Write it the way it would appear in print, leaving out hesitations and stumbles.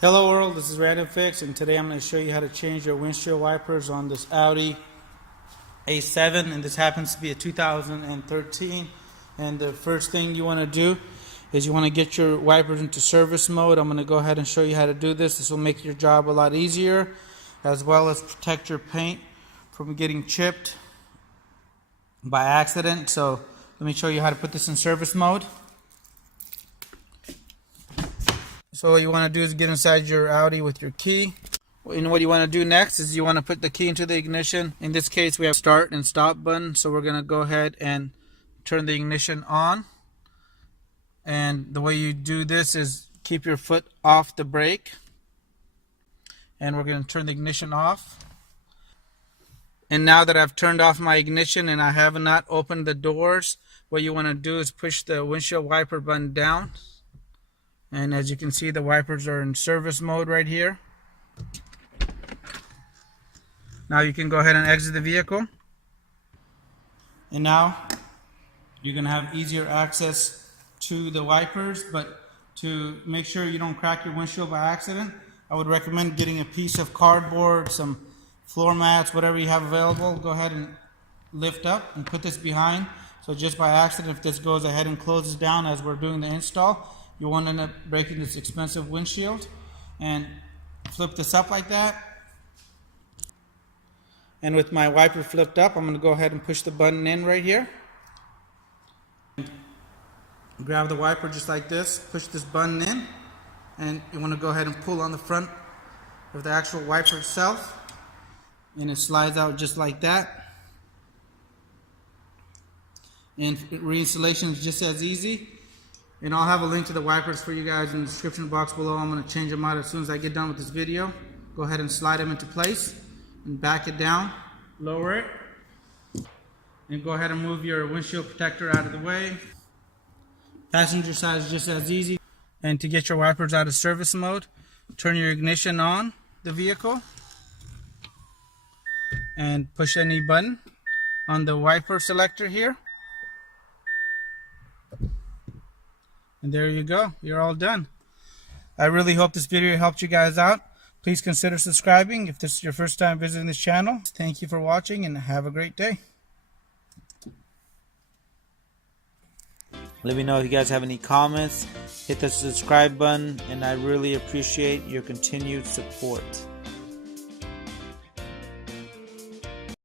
Hello world, this is RandomFIX, and today I'm going to show you how to change your windshield wipers on this Audi A7, and this happens to be a 2013. And the first thing you want to do is you want to get your wipers into service mode. I'm going to go ahead and show you how to do this. This will make your job a lot easier, as well as protect your paint from getting chipped by accident. So let me show you how to put this in service mode. So what you want to do is get inside your Audi with your key. And what you want to do next is you want to put the key into the ignition. In this case, we have start and stop button. So we're going to go ahead and turn the ignition on. And the way you do this is keep your foot off the brake. And we're going to turn the ignition off. And now that I've turned off my ignition and I have not opened the doors, what you want to do is push the windshield wiper button down. And as you can see, the wipers are in service mode right here. Now you can go ahead and exit the vehicle. And now you're going to have easier access to the wipers, but to make sure you don't crack your windshield by accident, I would recommend getting a piece of cardboard, some floor mats, whatever you have available. Go ahead and lift up and put this behind. So just by accident, if this goes ahead and closes down as we're doing the install, you won't end up breaking this expensive windshield. And flip this up like that. And with my wiper flipped up, I'm going to go ahead and push the button in right here. Grab the wiper just like this, push this button in, and you want to go ahead and pull on the front of the actual wiper itself, and it slides out just like that. And reinstallation is just as easy. And I'll have a link to the wipers for you guys in the description box below. I'm going to change them out as soon as I get done with this video. Go ahead and slide them into place and back it down, lower it, and go ahead and move your windshield protector out of the way. Passenger side is just as easy. And to get your wipers out of service mode, turn your ignition on the vehicle and push any button on the wiper selector here. And there you go, you're all done. I really hope this video helped you guys out. Please consider subscribing if this is your first time visiting this channel. Thank you for watching and have a great day. Let me know if you guys have any comments. Hit the subscribe button, and I really appreciate your continued support.